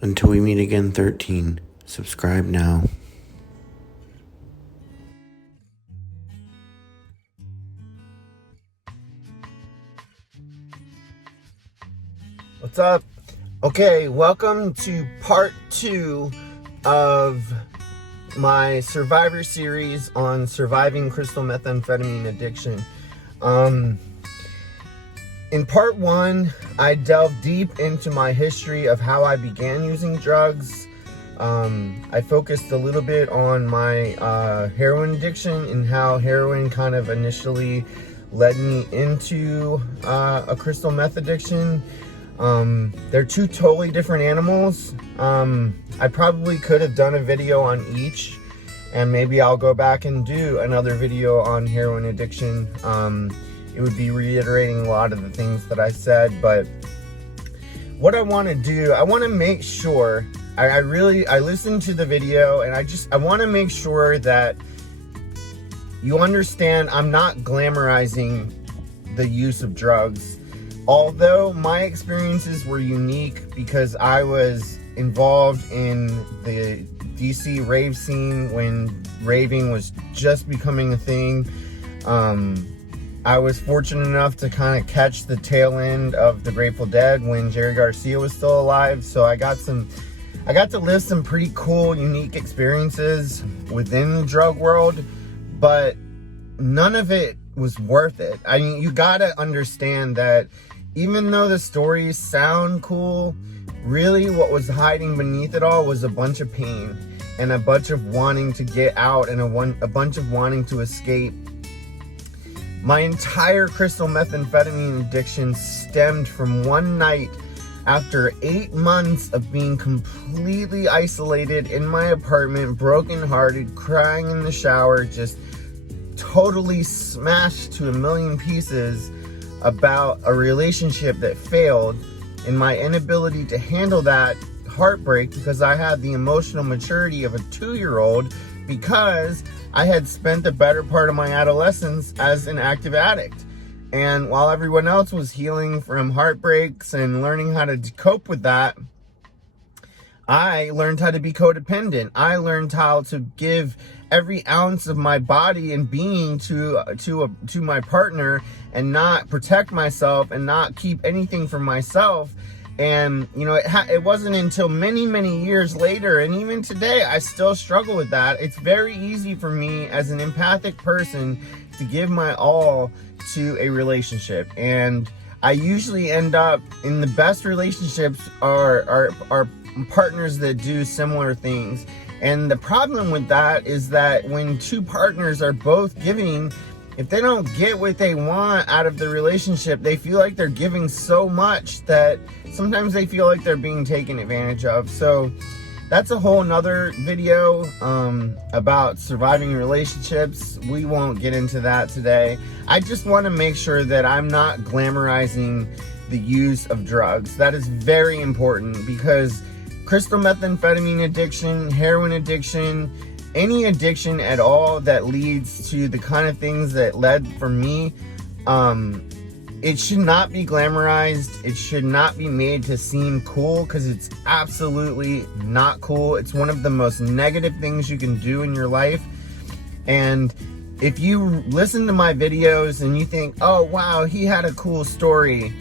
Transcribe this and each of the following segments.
Until we meet again, 13. Subscribe now. What's up? Okay, welcome to part 2 of my Survivor series on surviving crystal methamphetamine addiction. In part 1, I delved deep into my history of how I began using drugs. I focused a little bit on my heroin addiction and how heroin kind of initially led me into a crystal meth addiction. They're two totally different animals. I probably could have done a video on each, and maybe I'll go back and do another video on heroin addiction. It would be reiterating a lot of the things that I said, but what I want to do, I want to make sure, I listened to the video, and I want to make sure that you understand I'm not glamorizing the use of drugs. Although my experiences were unique because I was involved in the DC rave scene when raving was just becoming a thing. I was fortunate enough to kind of catch the tail end of the Grateful Dead when Jerry Garcia was still alive. So I got to live some pretty cool, unique experiences within the drug world, but none of it was worth it. I mean, you gotta understand that even though the stories sound cool, really what was hiding beneath it all was a bunch of pain and a bunch of wanting to get out and a bunch of wanting to escape. My entire crystal methamphetamine addiction stemmed from one night after 8 months of being completely isolated in my apartment, brokenhearted, crying in the shower, just totally smashed to a million pieces about a relationship that failed, and my inability to handle that heartbreak because I had the emotional maturity of a 2-year-old because I had spent the better part of my adolescence as an active addict. And while everyone else was healing from heartbreaks and learning how to cope with that, I learned how to be codependent. I learned how to give every ounce of my body and being to my partner and not protect myself and not keep anything for myself. And, you know, it wasn't until many, many years later, and even today, I still struggle with that. It's very easy for me as an empathic person to give my all to a relationship. And I usually end up in the best relationships are partners that do similar things. And the problem with that is that when two partners are both giving, if they don't get what they want out of the relationship, they feel like they're giving so much that sometimes they feel like they're being taken advantage of. So that's a whole nother video about surviving relationships. We won't get into that today. I just want to make sure that I'm not glamorizing the use of drugs. That is very important because crystal methamphetamine addiction, heroin addiction, any addiction at all that leads to the kind of things that led for me, it should not be glamorized. It should not be made to seem cool because it's absolutely not cool. It's one of the most negative things you can do in your life. And if you listen to my videos and you think, oh wow, he had a cool story,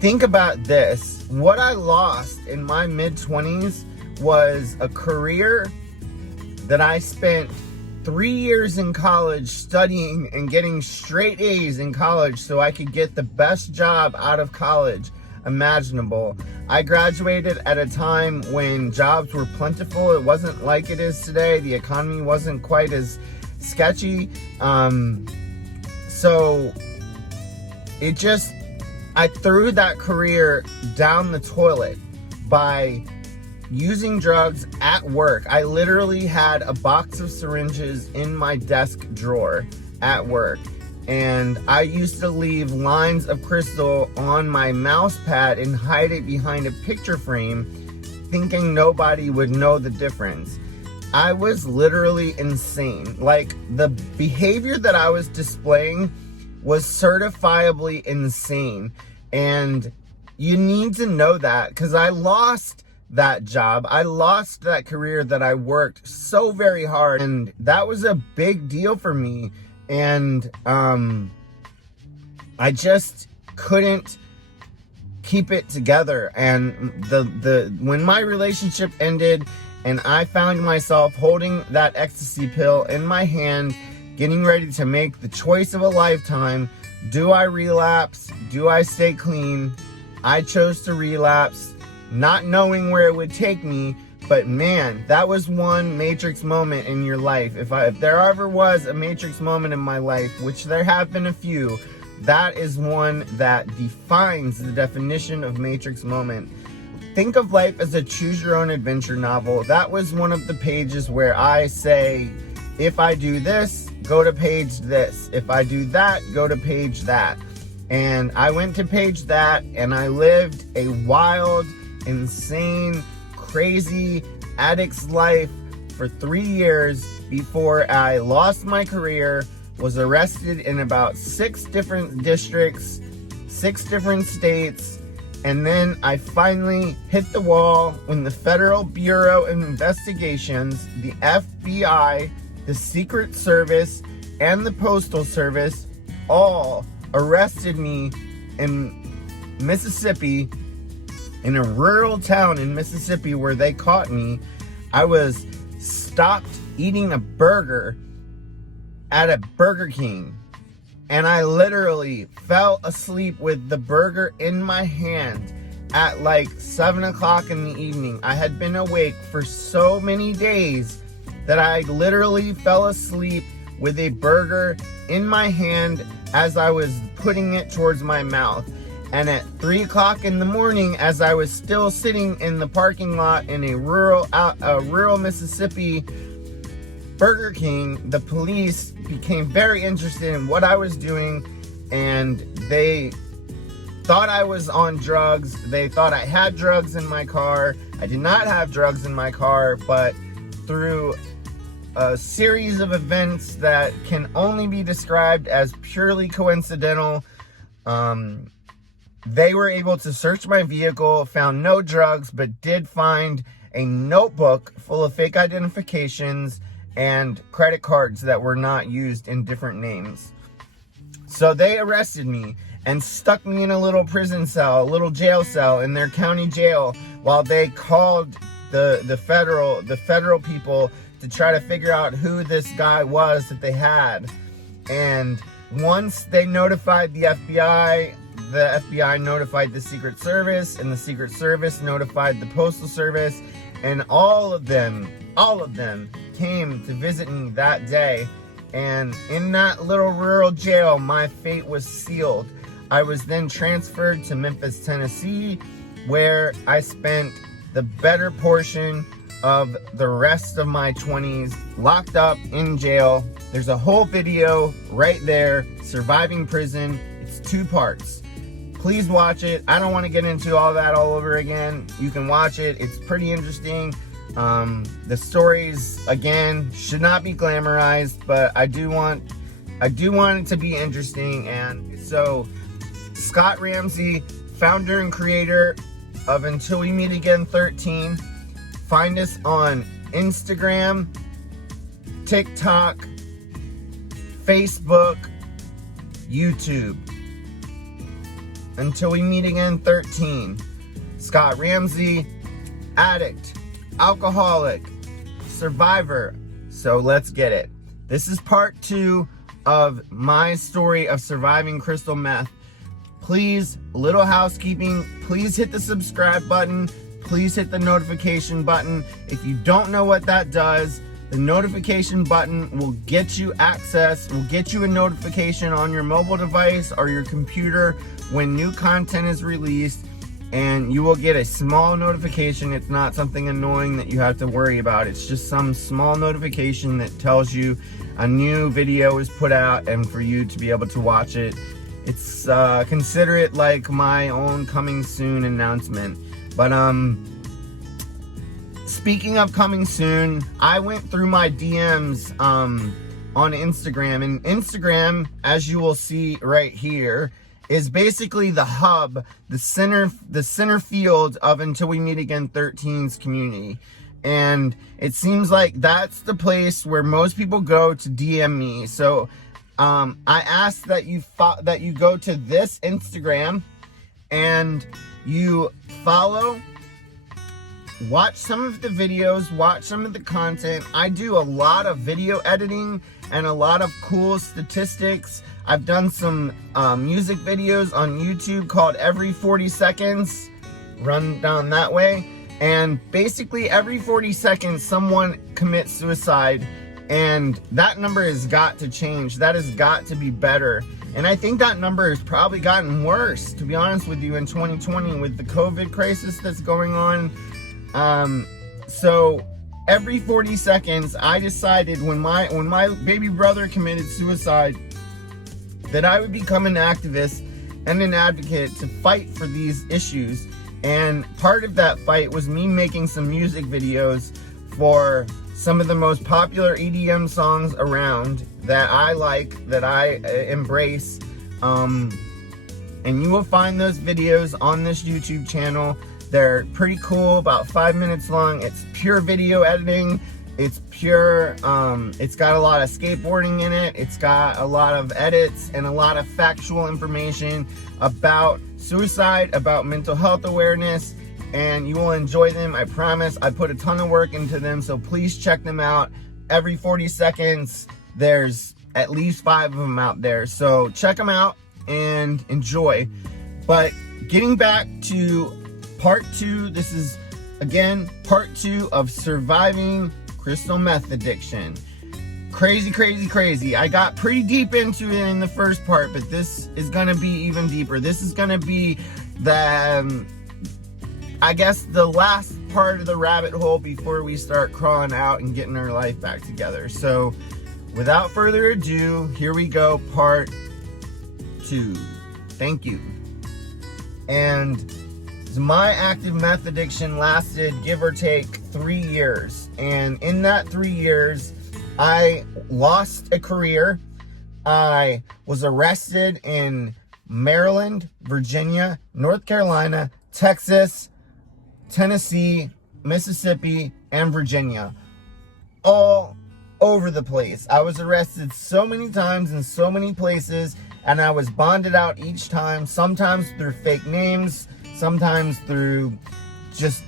think about this. What I lost in my mid-20s was a career that I spent 3 years in college studying and getting straight A's in college so I could get the best job out of college imaginable. I graduated at a time when jobs were plentiful. It wasn't like it is today. The economy wasn't quite as sketchy. So I threw that career down the toilet by using drugs at work. I literally had a box of syringes in my desk drawer at work, and I used to leave lines of crystal on my mouse pad and hide it behind a picture frame, thinking nobody would know the difference. I was literally insane. Like, the behavior that I was displaying was certifiably insane, and you need to know that, because I lost that job. I lost that career that I worked so very hard, and that was a big deal for me. And I just couldn't keep it together. And when my relationship ended and I found myself holding that ecstasy pill in my hand, getting ready to make the choice of a lifetime, do I relapse? Do I stay clean? I chose to relapse, not knowing where it would take me. But man, that was one matrix moment in your life. If there ever was a matrix moment in my life, which there have been a few, that is one that defines the definition of matrix moment. Think of life as a choose your own adventure novel. That was one of the pages where I say, if I do this, go to page this. If I do that, go to page that. And I went to page that, and I lived a wild, insane, crazy addict's life for 3 years before I lost my career, was arrested in about 6 different districts, 6 different states, and then I finally hit the wall when the Federal Bureau of Investigations, the FBI, the Secret Service, and the Postal Service all arrested me in Mississippi, in a rural town in Mississippi where they caught me. I was stopped eating a burger at a Burger King, and I literally fell asleep with the burger in my hand at like 7 o'clock in the evening. I had been awake for so many days that I literally fell asleep with a burger in my hand as I was putting it towards my mouth. And at 3 o'clock in the morning, as I was still sitting in the parking lot in a rural Mississippi Burger King, the police became very interested in what I was doing, and they thought I was on drugs. They thought I had drugs in my car. I did not have drugs in my car, but through a series of events that can only be described as purely coincidental, they were able to search my vehicle, found no drugs, but did find a notebook full of fake identifications and credit cards that were not used in different names. So they arrested me and stuck me in a little prison cell, a little jail cell in their county jail, while they called the federal people to try to figure out who this guy was that they had. And once they notified the FBI notified the Secret Service, and the Secret Service notified the Postal Service, and all of them came to visit me that day. And in that little rural jail, my fate was sealed. I was then transferred to Memphis, Tennessee, where I spent the better portion of the rest of my 20s locked up in jail. There's a whole video right there, Surviving Prison. It's 2 parts. Please watch it. I don't want to get into all that all over again. You can watch it. It's pretty interesting. The stories, again, should not be glamorized, but I do want it to be interesting. And so, Scott Ramsey, founder and creator of Until We Meet Again 13. Find us on Instagram, TikTok, Facebook, YouTube. Until We Meet Again 13. Scott Ramsey, addict, alcoholic, survivor. So let's get it. This is part 2 of my story of surviving crystal meth. Please, little housekeeping, please hit the subscribe button. Please hit the notification button. If you don't know what that does, the notification button will get you access, will get you a notification on your mobile device or your computer when new content is released, and you will get a small notification. It's not something annoying that you have to worry about. It's just some small notification that tells you a new video is put out and for you to be able to watch it. It's consider it like my own coming soon announcement. But speaking of coming soon, I went through my DMs on Instagram, and Instagram, as you will see right here, is basically the hub, the center field of Until We Meet Again 13's community. And it seems like that's the place where most people go to DM me. So I ask that you go to this Instagram and you follow, watch some of the videos, watch some of the content. I do a lot of video editing and a lot of cool statistics. I've done some music videos on YouTube called Every 40 Seconds, run down that way. And basically every 40 seconds someone commits suicide, and that number has got to change. That has got to be better. And I think that number has probably gotten worse, to be honest with you, in 2020 with the COVID crisis that's going on. So every 40 seconds I decided when my baby brother committed suicide that I would become an activist and an advocate to fight for these issues. And part of that fight was me making some music videos for some of the most popular EDM songs around that I like, that I embrace. And you will find those videos on this YouTube channel. They're pretty cool, about 5 minutes long. It's pure video editing. It's pure, it's got a lot of skateboarding in it. It's got a lot of edits and a lot of factual information about suicide, about mental health awareness, and you will enjoy them, I promise. I put a ton of work into them, so please check them out. Every 40 seconds, there's at least 5 of them out there, so check them out and enjoy. But getting back to part 2, this is, again, part 2 of Surviving Crystal Meth Addiction. Crazy, crazy, crazy. I got pretty deep into it in the first part, but this is gonna be even deeper. This is gonna be the, I guess, the last part of the rabbit hole before we start crawling out and getting our life back together. So, without further ado, here we go, part 2. Thank you. And my active meth addiction lasted, give or take, 3 years. And in that 3 years, I lost a career. I was arrested in Maryland, Virginia, North Carolina, Texas, Tennessee, Mississippi, and Virginia. All over the place. I was arrested so many times in so many places, and I was bonded out each time, sometimes through fake names, sometimes through just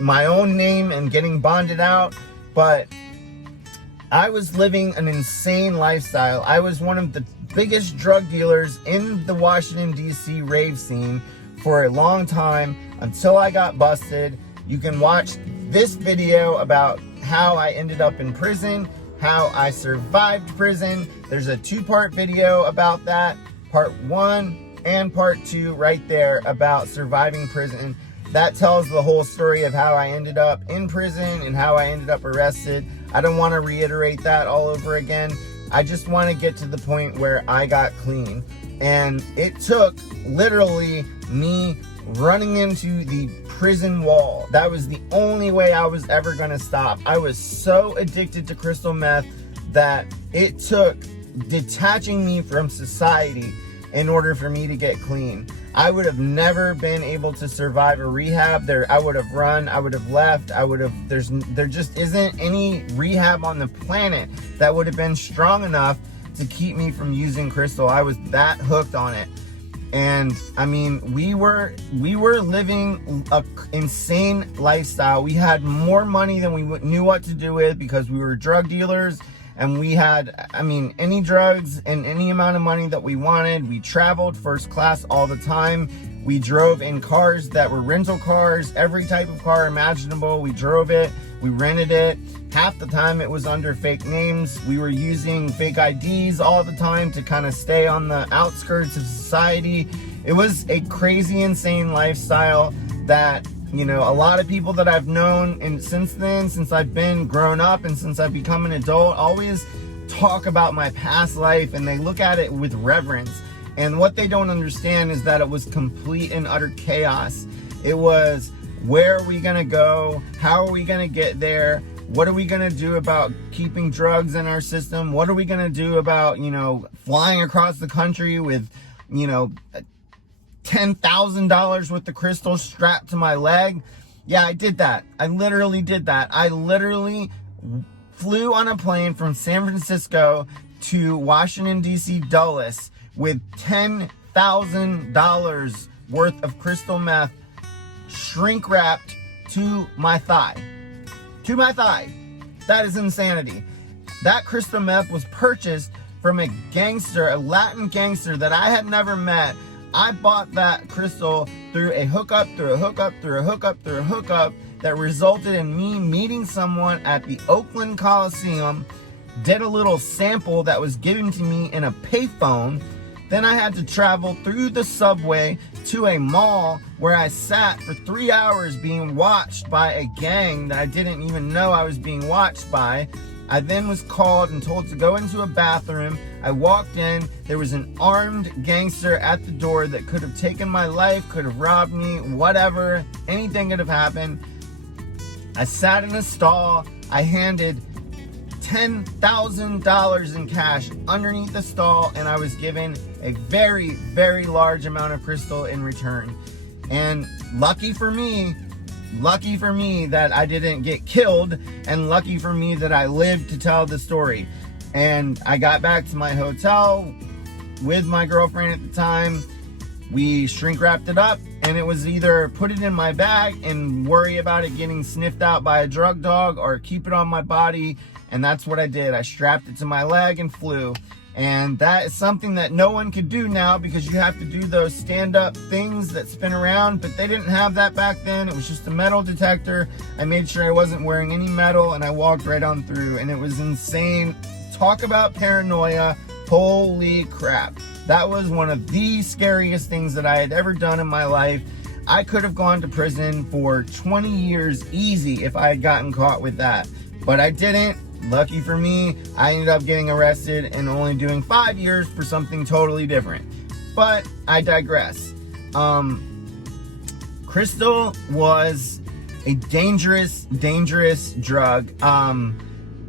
my own name and getting bonded out. But I was living an insane lifestyle. I was one of the biggest drug dealers in the Washington, D.C. rave scene for a long time until I got busted. You can watch this video about how I ended up in prison, how I survived prison. There's a 2-part video about that, part 1 and part 2 right there about surviving prison. That tells the whole story of how I ended up in prison and how I ended up arrested. I don't want to reiterate that all over again. I just want to get to the point where I got clean. And it took literally me running into the prison wall. That was the only way I was ever going to stop. I was so addicted to crystal meth that it took detaching me from society in order for me to get clean. I would have never been able to survive a rehab. I would have run, I would have left, there just isn't any rehab on the planet that would have been strong enough to keep me from using crystal. I was that hooked on it. And I mean, we were living a insane lifestyle. We had more money than we knew what to do with because we were drug dealers. And we had, I mean, any drugs and any amount of money that we wanted. We traveled first class all the time. We drove in cars that were rental cars, every type of car imaginable. We drove it, we rented it. Half the time it was under fake names. We were using fake IDs all the time to kind of stay on the outskirts of society. It was a crazy, insane lifestyle that, you know, a lot of people that I've known and since then, since I've been grown up and since I've become an adult, always talk about my past life and they look at it with reverence. And what they don't understand is that it was complete and utter chaos. It was, where are we gonna go? How are we gonna get there? What are we gonna do about keeping drugs in our system? What are we gonna do about, you know, flying across the country with you know, $10,000 worth of crystal strapped to my leg. Yeah, I did that. I literally did that. I literally flew on a plane from San Francisco to Washington, D.C. Dulles with $10,000 worth of crystal meth shrink wrapped to my thigh. To my thigh. That is insanity. That crystal meth was purchased from a gangster, a Latin gangster that I had never met. I bought that crystal through a hookup, that resulted in me meeting someone at the Oakland Coliseum, did a little sample that was given to me in a payphone. Then I had to travel through the subway to a mall where I sat for 3 hours being watched by a gang that I didn't even know I was being watched by. I then was called and told to go into a bathroom. I walked in. There was an armed gangster at the door that could have taken my life, could have robbed me, whatever. Anything could have happened. I sat in a stall. I handed $10,000 in cash underneath the stall, and I was given a very, very large amount of crystal in return. And lucky for me that I didn't get killed, and lucky for me that I lived to tell the story. And I got back to my hotel with my girlfriend at the time. We shrink wrapped it up, and it was either put it in my bag and worry about it getting sniffed out by a drug dog, or keep it on my body. And that's what I did. I strapped it to my leg and flew. And that is something that no one could do now, because you have to do those stand-up things that spin around, but they didn't have that back then. It was just a metal detector. I made sure I wasn't wearing any metal, and I walked right on through, and it was insane. Talk about paranoia. Holy crap. That was one of the scariest things that I had ever done in my life. I could have gone to prison for 20 years easy if I had gotten caught with that, but I didn't. Lucky for me, I ended up getting arrested and only doing 5 years for something totally different. But I digress. Crystal was a dangerous, dangerous drug.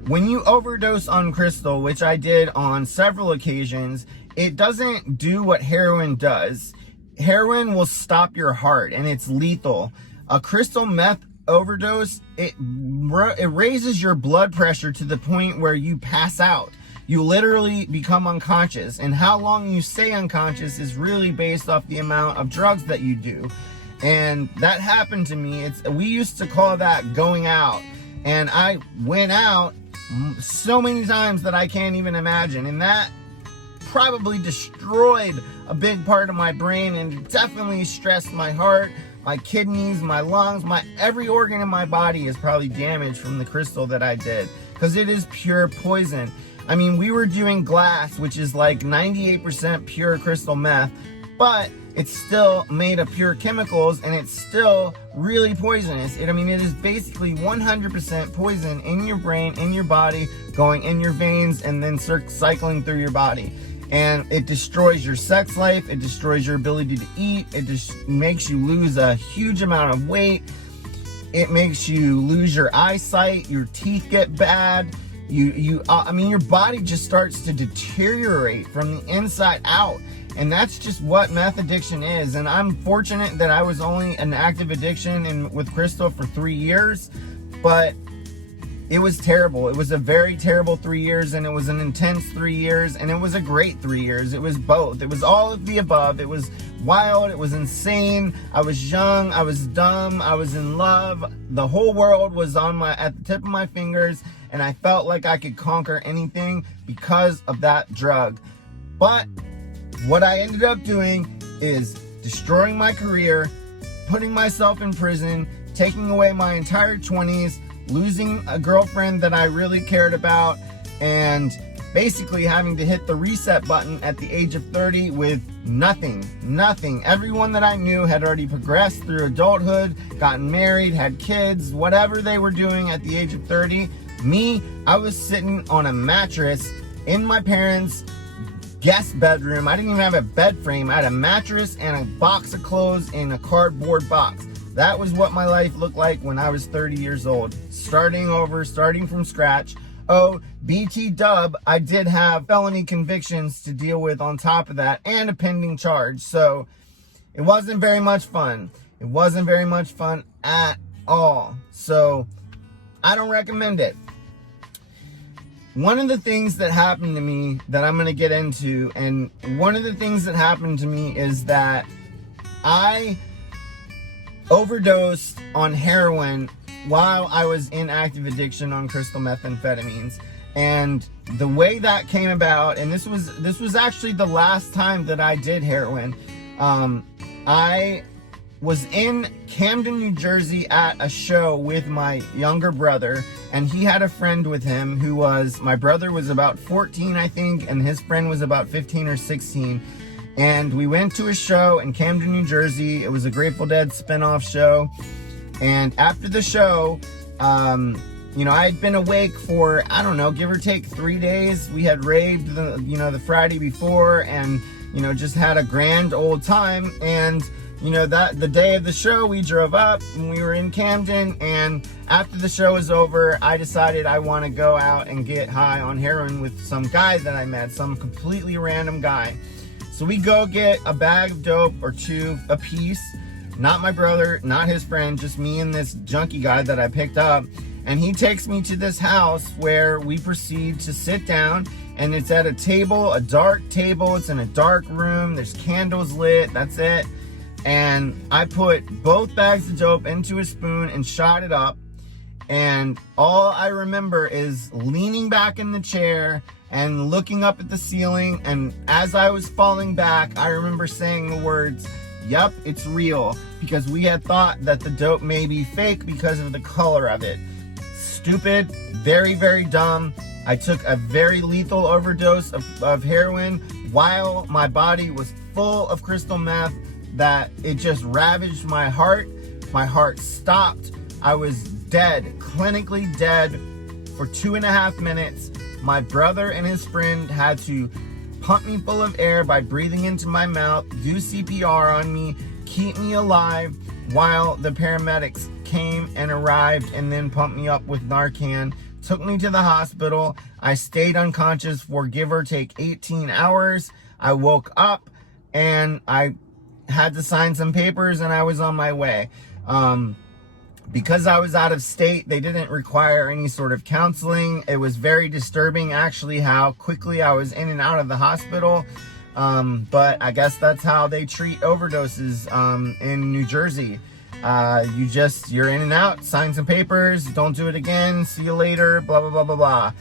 When you overdose on crystal, which I did on several occasions, it doesn't do what heroin does. Heroin will stop your heart, and it's lethal. A crystal meth overdose, it raises your blood pressure to the point where you pass out. You literally become unconscious, and how long you stay unconscious is really based off the amount of drugs that you do. And that happened to me. We used to call that going out, and I went out so many times that I can't even imagine, and that probably destroyed a big part of my brain, and definitely stressed my heart, my kidneys, my lungs, every organ in my body is probably damaged from the crystal that I did, because it is pure poison. I mean, we were doing glass, which is like 98% pure crystal meth, but it's still made of pure chemicals, and it's still really poisonous. It is basically 100% poison in your brain, in your body, going in your veins, and then cycling through your body. And it destroys your sex life, it destroys your ability to eat, it just makes you lose a huge amount of weight, it makes you lose your eyesight, your teeth get bad, your body just starts to deteriorate from the inside out. And that's just what meth addiction is. And I'm fortunate that I was only an active addiction with crystal for 3 years, but it was terrible. It was a very terrible 3 years, and it was an intense 3 years, and it was a great 3 years. It was both. It was all of the above. It was wild. It was insane. I was young. I was dumb. I was in love. The whole world was at the tip of my fingers, and I felt like I could conquer anything because of that drug. But what I ended up doing is destroying my career, putting myself in prison, taking away my entire 20s, losing a girlfriend that I really cared about, and basically having to hit the reset button at the age of 30 with nothing. Everyone that I knew had already progressed through adulthood, gotten married, had kids, whatever they were doing at the age of 30. Me, I was sitting on a mattress in my parents' guest bedroom. I didn't even have a bed frame. I had a mattress and a box of clothes in a cardboard box. That was what my life looked like when I was 30 years old. Starting over, starting from scratch. Oh, BT dub, I did have felony convictions to deal with on top of that and a pending charge. So it wasn't very much fun. It wasn't very much fun at all. So I don't recommend it. One of the things that happened to me that I'm going to get into, and one of the things that happened to me is that I overdosed on heroin while I was in active addiction on crystal methamphetamines. And the way that came about, and this was actually the last time that I did heroin. I was in Camden, New Jersey at a show with my younger brother, and he had a friend with him who was, my brother was about 14, I think, and his friend was about 15 or 16. And we went to a show in Camden, New Jersey. It was a Grateful Dead spinoff show. And after the show, you know, I had been awake for, I don't know, give or take 3 days. We had raved the Friday before, and, you know, just had a grand old time. And, you know, that the day of the show, we drove up and we were in Camden, and after the show was over, I decided I want to go out and get high on heroin with some guy that I met, some completely random guy. So we go get a bag of dope or two a piece, not my brother, not his friend, just me and this junkie guy that I picked up. And he takes me to this house where we proceed to sit down, and it's at a table, a dark table. It's in a dark room. There's candles lit. That's it. And I put both bags of dope into a spoon and shot it up. And all I remember is leaning back in the chair and looking up at the ceiling. And as I was falling back, I remember saying the words, "Yep, it's real," because we had thought that the dope may be fake because of the color of it. Stupid, very, very dumb. I took a very lethal overdose of heroin while my body was full of crystal meth, that it just ravaged my heart. My heart stopped. I was dead, clinically dead for 2.5 minutes. My brother and his friend had to pump me full of air by breathing into my mouth, do CPR on me, keep me alive, while the paramedics came and arrived and then pumped me up with Narcan, took me to the hospital. I stayed unconscious for give or take 18 hours. I woke up and I had to sign some papers and I was on my way. Because I was out of state, they didn't require any sort of counseling. It was very disturbing, actually, how quickly I was in and out of the hospital. But I guess that's how they treat overdoses in New Jersey. You're in and out, sign some papers, don't do it again, see you later, blah, blah, blah, blah, blah.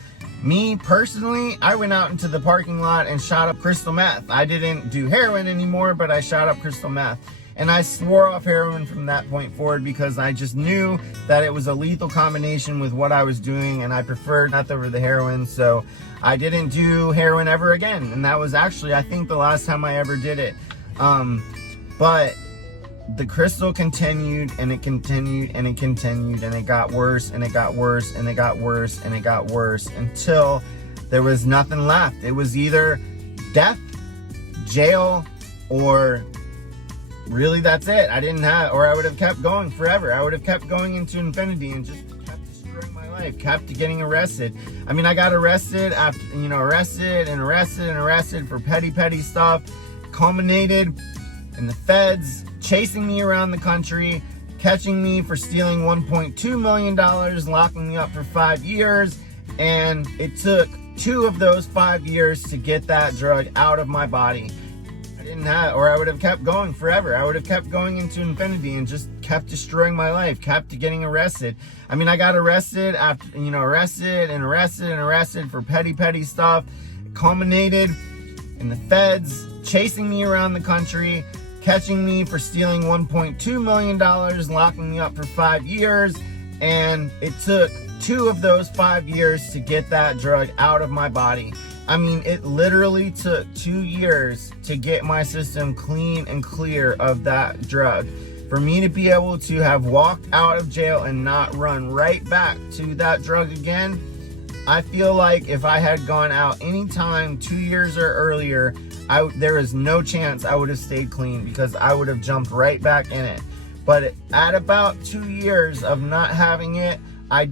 Me, personally, I went out into the parking lot and shot up crystal meth. I didn't do heroin anymore, but I shot up crystal meth. And I swore off heroin from that point forward because I just knew that it was a lethal combination with what I was doing, and I preferred meth over the heroin. So I didn't do heroin ever again. And that was actually, I think, the last time I ever did it. But the crystal continued, and it continued, and it continued, and it got worse, and it got worse, and it got worse, and it got worse, until there was nothing left. It was either death, jail, or really that's it. I didn't have, or I would have kept going forever. I would have kept going into infinity and just kept destroying my life, kept getting arrested. I mean, I got arrested after, arrested for petty stuff, culminated in the feds chasing me around the country, catching me for stealing $1.2 million, locking me up for 5 years, and it took 2 of those 5 years to get that drug out of my body. I didn't have, or I would have kept going forever. I would have kept going into infinity and just kept destroying my life, kept getting arrested. I mean, I got arrested after, arrested for petty stuff. It culminated in the feds chasing me around the country, catching me for stealing $1.2 million, locking me up for 5 years, and it took 2 of those 5 years to get that drug out of my body. I mean, it literally took 2 years to get my system clean and clear of that drug. For me to be able to have walked out of jail and not run right back to that drug again, I feel like if I had gone out anytime 2 years or earlier, there is no chance I would have stayed clean, because I would have jumped right back in it. But at about 2 years of not having it, I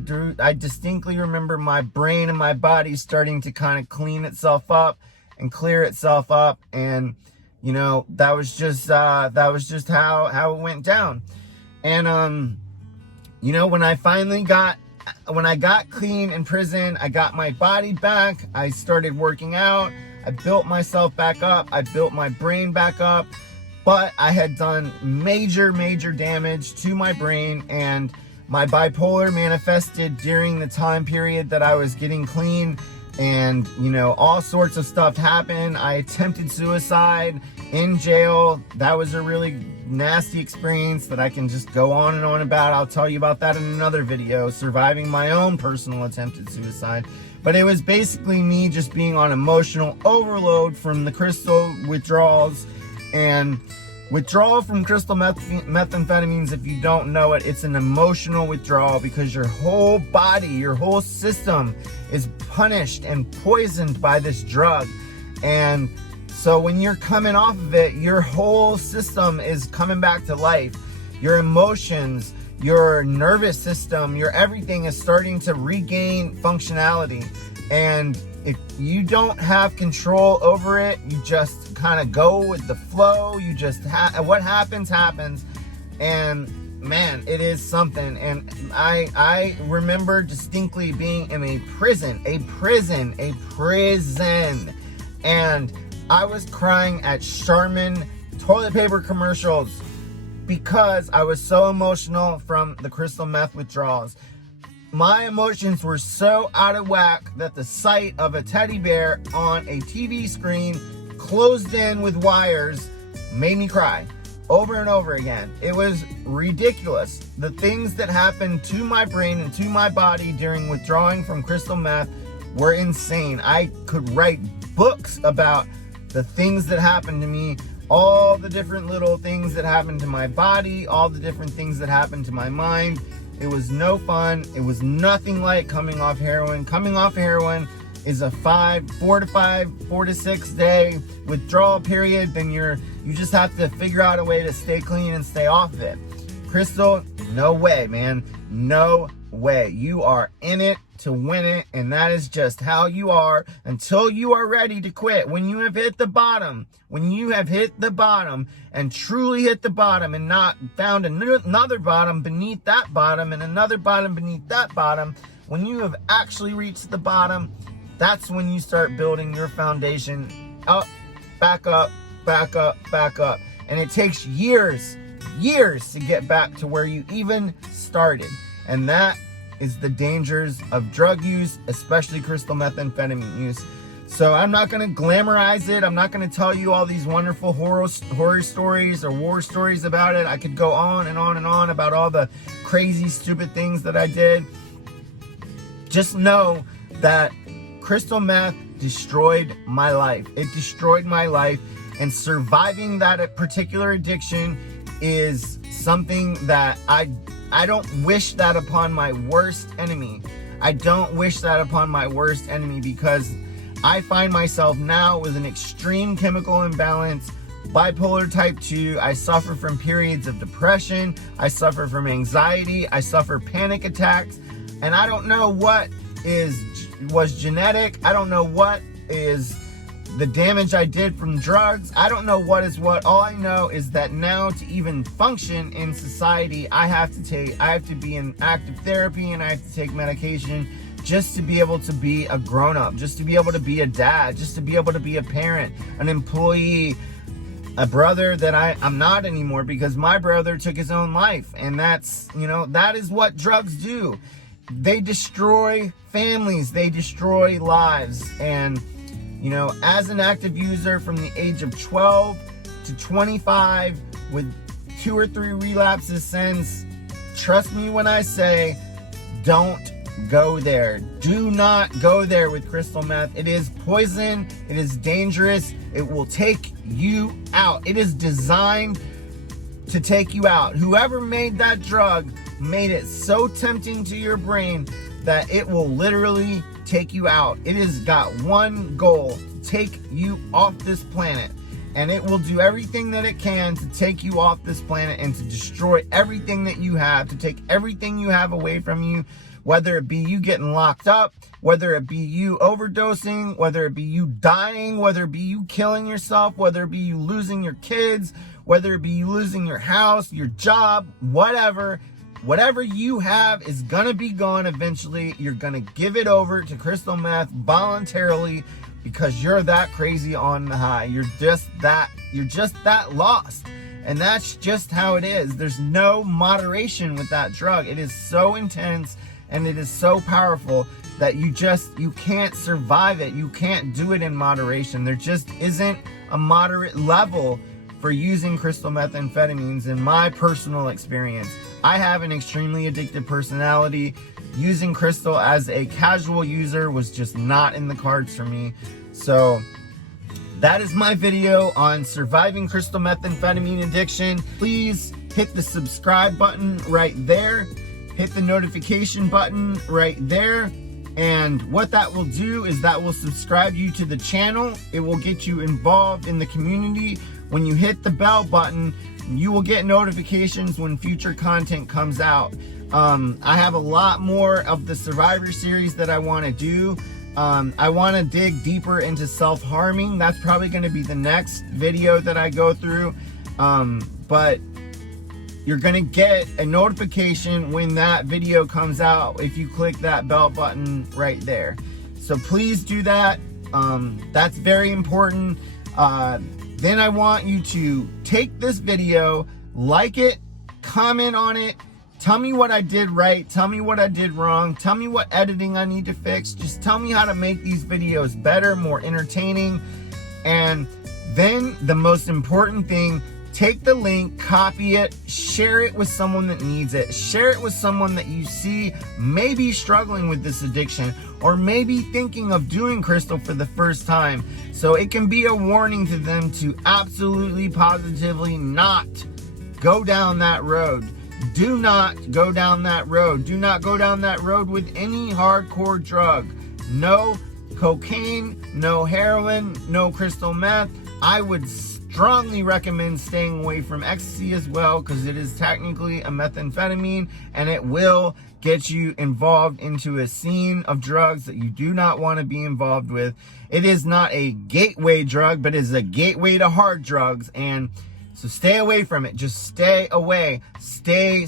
distinctly remember my brain and my body starting to kind of clean itself up and clear itself up. And, you know, that was just how it went down. And, you know, when I got clean in prison, I got my body back. I started working out. I built myself back up. I built my brain back up. But I had done major damage to my brain, and my bipolar manifested during the time period that I was getting clean, and, you know, all sorts of stuff happened. I attempted suicide in jail. That was a really nasty experience that I can just go on and on about. I'll tell you about that in another video, surviving my own personal attempted suicide. But it was basically me just being on emotional overload from the crystal withdrawals. And withdrawal from crystal methamphetamines, if you don't know it, it's an emotional withdrawal because your whole body, your whole system is punished and poisoned by this drug. And so when you're coming off of it, your whole system is coming back to life. Your emotions, your nervous system, your everything is starting to regain functionality. And if you don't have control over it, you just kind of go with the flow. You just what happens. And man, it is something. And I remember distinctly being in a prison. And I was crying at Charmin toilet paper commercials because I was so emotional from the crystal meth withdrawals. My emotions were so out of whack that the sight of a teddy bear on a TV screen closed in with wires made me cry over and over again. It was ridiculous. The things that happened to my brain and to my body during withdrawing from crystal meth were insane. I could write books about the things that happened to me, all the different little things that happened to my body, all the different things that happened to my mind. It was no fun. It was nothing like coming off heroin. Coming off heroin is a 4 to 6 day withdrawal period. Then you just have to figure out a way to stay clean and stay off of it. Crystal, no way, man. No way. You are in it to win it, and that is just how you are until you are ready to quit. When you have hit the bottom, and truly hit the bottom and not found another bottom beneath that bottom and another bottom beneath that bottom, when you have actually reached the bottom, that's when you start building your foundation up, back up. And it takes years to get back to where you even started. And that is the dangers of drug use, especially crystal methamphetamine use. So I'm not going to glamorize it. I'm not going to tell you all these wonderful horror stories or war stories about it. I could go on and on about all the crazy, stupid things that I did. Just know that crystal meth destroyed my life. It destroyed my life. And surviving that particular addiction is something that I don't wish that upon my worst enemy. I don't wish that upon my worst enemy because I find myself now with an extreme chemical imbalance, bipolar type 2. I suffer from periods of depression. I suffer from anxiety. I suffer panic attacks. And I don't know what was genetic. I don't know what is the damage I did from drugs. I don't know what is what. All I know is that now to even function in society, I have to be in active therapy and I have to take medication just to be able to be a grown-up, just to be able to be a dad, just to be able to be a parent, an employee, a brother that I'm not anymore because my brother took his own life. And that's, that is what drugs do. They destroy families, they destroy lives. And as an active user from the age of 12 to 25 with 2 or 3 relapses since, trust me when I say, don't go there. Do not go there with crystal meth. It is poison. It is dangerous. It will take you out. It is designed to take you out. Whoever made that drug made it so tempting to your brain that it will literally take you out. It has got one goal: to take you off this planet. and it will do everything that it can to take you off this planet and to destroy everything that you have, to take everything you have away from you, whether it be you getting locked up, whether it be you overdosing, whether it be you dying, whether it be you killing yourself, whether it be you losing your kids, whether it be you losing your house, your job, whatever you have is gonna be gone eventually. You're gonna give it over to crystal meth voluntarily because you're that crazy on the high. You're just that lost. And that's just how it is. There's no moderation with that drug. It is so intense and it is so powerful that you can't survive it. You can't do it in moderation. There just isn't a moderate level for using crystal methamphetamines in my personal experience. I have an extremely addictive personality. Using crystal as a casual user was just not in the cards for me. So that is my video on surviving crystal methamphetamine addiction. Please hit the subscribe button right there. Hit the notification button right there. And what that will do is that will subscribe you to the channel. It will get you involved in the community. When you hit the bell button, you will get notifications when future content comes out. I have a lot more of the Survivor series that I want to do. I want to dig deeper into self-harming. That's probably going to be the next video that I go through. But you're going to get a notification when that video comes out if you click that bell button right there. So please do that. That's very important. Then I want you to take this video, like it, comment on it, tell me what I did right, tell me what I did wrong, tell me what editing I need to fix. Just tell me how to make these videos better, more entertaining. And then the most important thing, take the link, copy it, share it with someone that needs it. Share it with someone that you see may be struggling with this addiction or maybe thinking of doing crystal for the first time. So it can be a warning to them to absolutely, positively not go down that road. Do not go down that road. Do not go down that road with any hardcore drug. No cocaine, no heroin, no crystal meth. I would strongly recommend staying away from ecstasy as well, because it is technically a methamphetamine and it will get you involved into a scene of drugs that you do not want to be involved with. It is not a gateway drug, but it is a gateway to hard drugs. And so stay away from it. Just stay away. Stay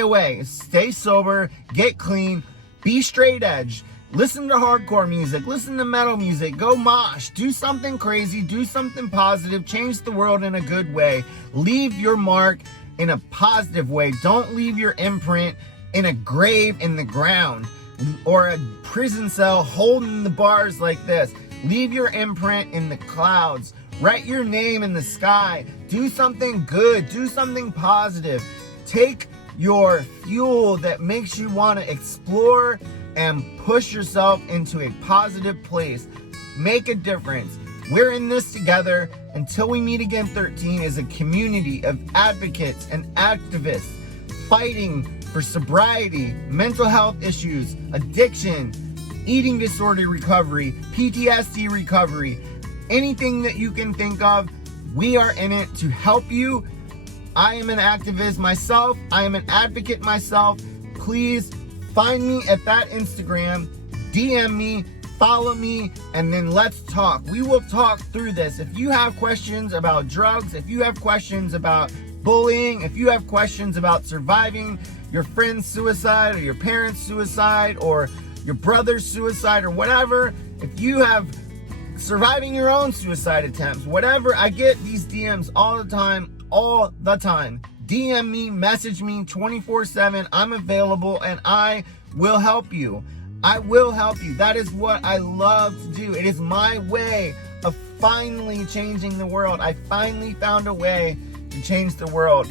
away. Stay sober. Get clean. Be straight edge. Listen to hardcore music. Listen to metal music. Go mosh. Do something crazy. Do something positive. Change the world in a good way. Leave your mark in a positive way. Don't leave your imprint in a grave in the ground or a prison cell holding the bars like this. Leave your imprint in the clouds. Write your name in the sky. Do something good. Do something positive. Take your fuel that makes you want to explore and push yourself into a positive place. Make a difference. We're in this together. Until we meet again, 13 is a community of advocates and activists fighting for sobriety, mental health issues, addiction, eating disorder recovery, PTSD recovery, anything that you can think of. We are in it to help you. I am an activist myself. I am an advocate myself. Please find me at that Instagram, DM me, follow me, and then let's talk. We will talk through this. If you have questions about drugs, if you have questions about bullying, if you have questions about surviving your friend's suicide or your parents' suicide or your brother's suicide or whatever, if you have surviving your own suicide attempts, whatever, I get these DMs all the time. DM me, message me 24/7. I'm available and I will help you. I will help you. That is what I love to do. It is my way of finally changing the world. I finally found a way to change the world.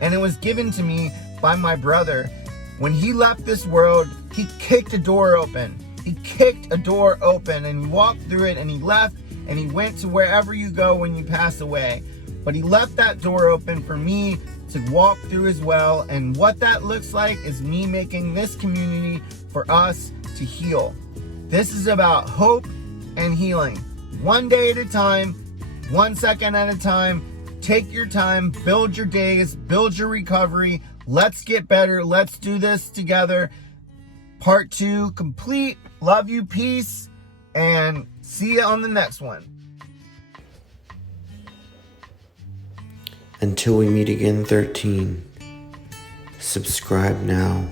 And it was given to me by my brother. When he left this world, he kicked a door open. He kicked a door open and he walked through it and he left and he went to wherever you go when you pass away. But he left that door open for me to walk through as well. And what that looks like is me making this community for us to heal. This is about hope and healing. One day at a time, 1 second at a time. Take your time, build your days, build your recovery. Let's get better. Let's do this together. Part 2 complete. Love you, peace, and see you on the next one. Until we meet again, 13. Subscribe now.